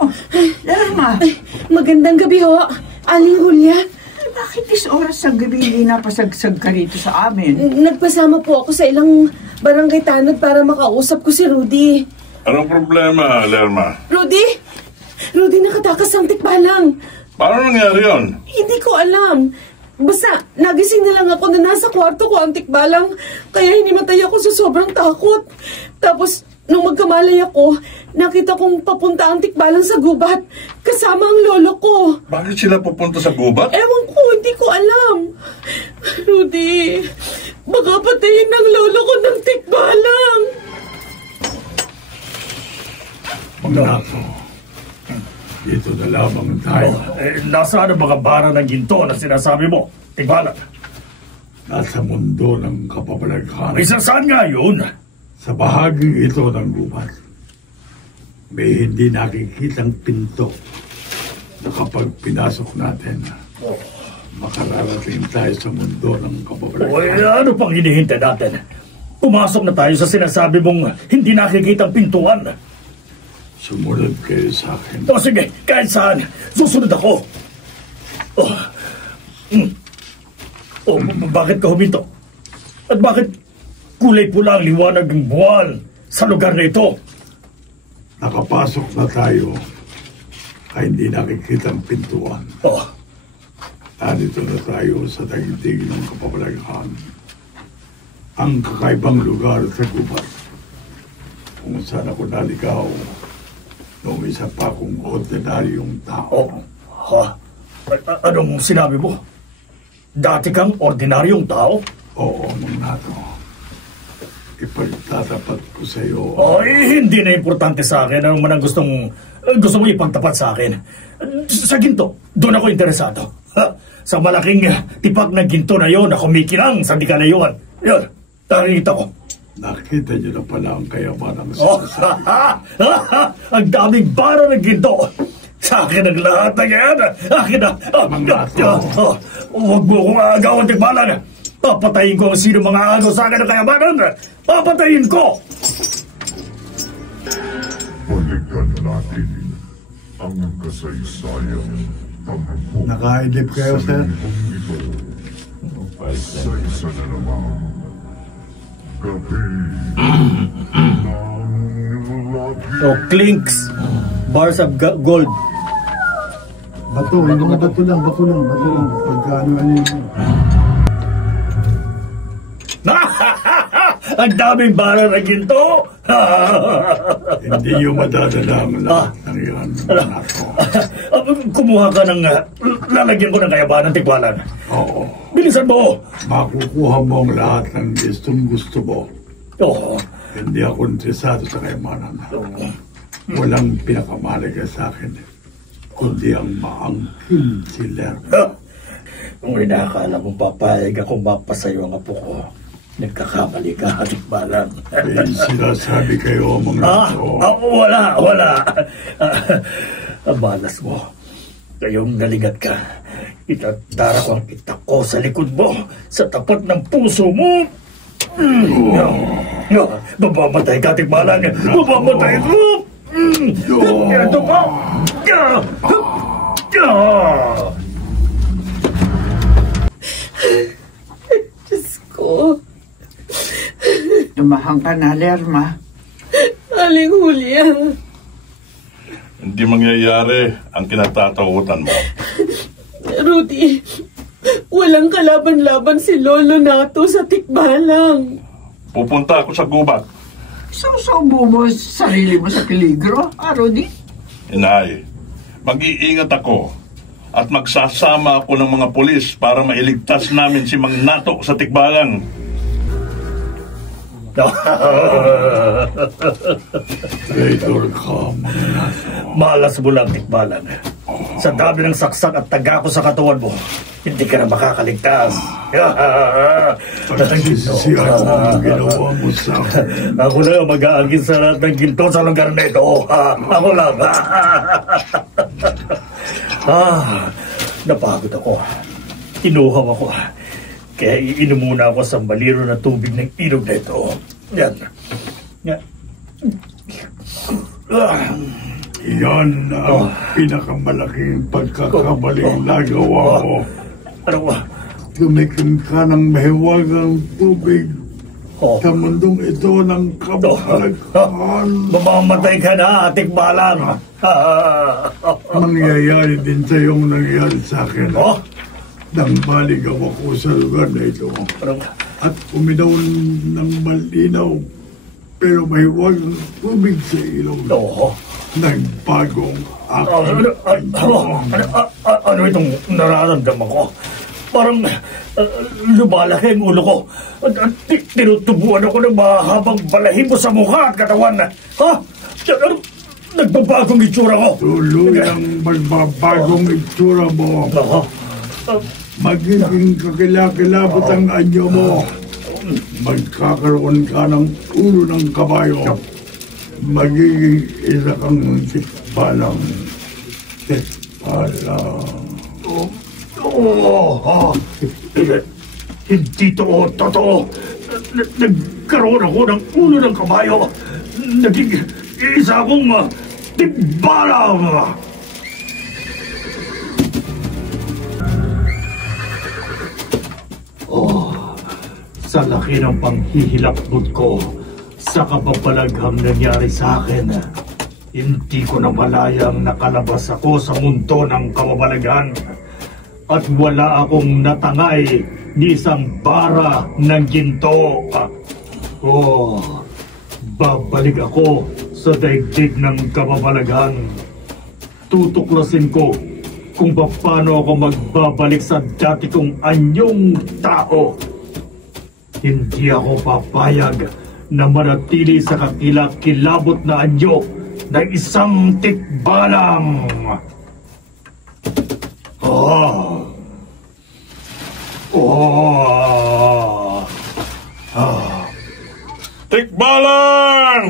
Oh, Lerma. Magandang gabi ho, Aling Julia. Bakit oras sa gabi hindi napasagsag ka rito sa amin? Nagpasama po ako sa ilang barangay tanod para makausap ko si Rudy. Anong problema, Lerma? Rudy, nakatakas ang tikbalang. Paano nangyari yun? Hindi ko alam. Basta, nagising na lang ako na nasa kwarto ko ang tikbalang, kaya hinimatay ako sa sobrang takot. Tapos, nung magkamalay ako, nakita kong papunta ang tikbalang sa gubat, kasama ang lolo ko. Bakit sila pupunta sa gubat? Ewan ko, hindi ko alam. Rudy, baka patayin ng lolo ko ng tikbalang. Magnato, dito na lamang tayo. Nasaan ang mga bara ng ginto na sinasabi mo? Tikbalang. Nasa mundo ng kapabalaghan. Saan nga yun? Sa bahaging ito ng gubat, may hindi nakikitang pinto na kapag pinasok natin, makararating tayo sa mundo ng kapabalaghan. Ano pang hinihintay natin? Pumasok na tayo sa sinasabi mong hindi nakikitang pintuan. Sumunod kayo sa akin. Sige, kahit saan. Susunod ako. Bakit ka huminto? At bakit kulay pula ang liwanag ng buwan sa lugar na ito? Nakapasok na tayo ay hindi nakikitang pintuan. Nandito na tayo sa daigdig ng kapabalaghan. Ang kakaibang lugar sa gubat kung saan ako naligaw noong isa pa akong ordinaryong tao. Anong sinabi mo? Dati kang ordinaryong tao? Oo, Magnato. Ipagtatapat ko sa iyo. Hindi na importante sa akin. Anong man ang gusto mo ipagtapat sa akin. Sa ginto, doon ako interesado. Sa malaking tipak na ginto na yon na kumikinang sa dikalayuan. Yun, nakikita ko. Nakita niyo na pala ang kayamanan ng sinasabi. Ang daming bara ng ginto. Sa akin ang lahat na yan. Akin na. Huwag mo kong aagawan, Tikbalang. Papatayin ko ang sino mga agaw sa akin ng kayamanan. Papatayin ko. Balikan natin ang kasaysayan. Nakaidlip kayo, sir? Sa isa na naman. Clinks. Bars of gold. Bato lang. Pagkano yun. Ang daming bara na ginto. Hindi yung madadala ang lahat ng iyan. Kumuha ka ng lalagyan ko ng kayabanan, Tikbalang. Oo. Bilisan mo. Makukuha mo ang lahat ng gusto mo. Hindi ako interesado sa kayamanan. Walang pinakamalaga sa akin, kundi ang maangkin si Lerma. Kung inakala mong papayag akong mapasayo ang apo ko, nagkakamali ka, Tikbalang. May sinasabi kayo, mga wala. Ang malas mo. Ngayong naligat ka, itatara ko ang itak ko sa likod mo, sa tapat ng puso mo. Mamamatay ka, Tikbalang. Mamamatay ko. Ito ka. Diyos ko. Tumahang ka na, Lerma. Aling Julia. Hindi mangyayari ang kinatatakutan mo. Rudy, walang kalaban-laban si Lolo Nato sa Tikbalang. Pupunta ako sa gubat. Susubo mo sarili mo sa peligro, Rudy? Inay, mag-iingat ako at magsasama ako ng mga pulis para mailigtas namin si Magnato sa Tikbalang. Traitor ka, Magnato. Malas mo lang, Tikbalang. Sa dami ng saksak at taga ko sa katawan mo, hindi ka na makakaligtas. Pagsisiyan mo ang ginawa mo sa akin. Ako na yung mag-aagin sa lahat ng ginto sa lugar na ito. Ako lang. Napagod ako. Inuhaw ako. Kaya iinom muna ako sa maliro na tubig ng ilog na ito. Yan. Iyan ang pinakamalaking pagkakamaling nagawa mo. Ano ba? Tumikim ka ng mahiwagang tubig sa mundong ito ng kababalaghan. Mamamatay ka na, Tikbalang. Mangyayari din sa iyong nangyari sa akin. Nang maligaw ako sa lugar na ito. At uminaw ng malinaw pero mahiwagang tubig sa ilong. Nagbagong ano itong nararamdaman ko? Parang lumalaki ang ulo ko. Tinutubuan ako ng mahabang balahibo sa mukha at katawan. Ha? Nagbabagong itsura ko. Tuluyang magbabagong itsura mo. Magiging kakilakilabot ang anyo mo. Magkakaroon ka ng ulo ng kabayo. Magiging isa kang tikbalang. Hindi totoo. Nagkaroon ako ng ulo ng kabayo. Naging isa akong tikbalang. Sa laki ng panghihilakbot ko sa kababalaghang nangyari sa akin, hindi ko na malayang nakalabas ako sa mundo ng kababalaghan at wala akong natangay ni isang bara ng ginto. Babalik ako sa daigdig ng kababalaghan. Tutuklasin ko kung paano ako magbabalik sa dati kong anyong tao. Hindi ako papayag na manatili sa kakilakilabot na anyo ng isang tikbalang. Tikbalang!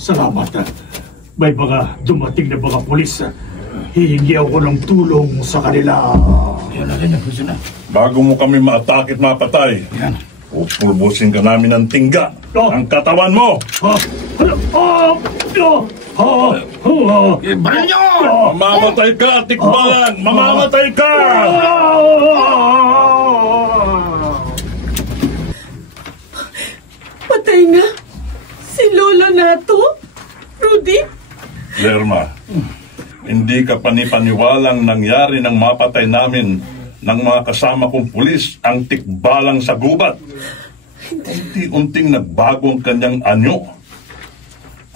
Salamat. May mga dumating na mga pulis. Hihingi ako ng tulong sa kanila. Bago mo kami maatake at mapatay, pupulbusin ka namin ng tingga ang katawan mo. Baril niyo! Mamamatay ka, Tikbalang! Mamamatay ka! Patay na si Lolo Nato? Rudy? Lerma, hindi ka panipaniwalang nangyari nang mapatay namin ng mga kasama kong pulis ang tikbalang sa gubat. Unti-unting nagbago ang kanyang anyo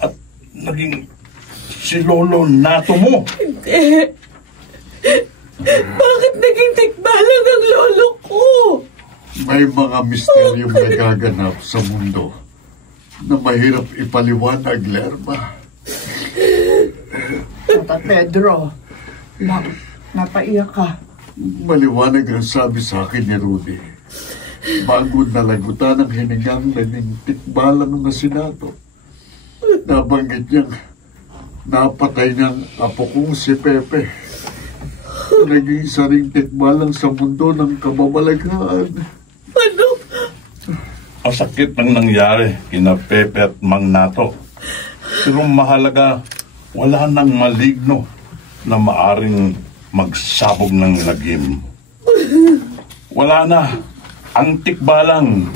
at naging si Lolo Nato mo. Hindi. Bakit naging tikbalang ang lolo ko? May mga misteryong nagaganap sa mundo na mahirap ipaliwanag, Lerma. Tata Pedro, napaiyak ka. Maliwanag ang sabi sa akin ni Rudy. Bago nalagutan ang hiningang naging tikbalang na sinato, nabanggit niyang napatay niyang apo kong si Pepe. Naging isa ring tikbalang sa mundo ng kababalaghan. Ano? Masakit ang nangyari kina Pepe at Mang Nato. Pero mahalaga, wala nang maligno na maaring magsabog ng lagim. Wala na. Ang tikbalang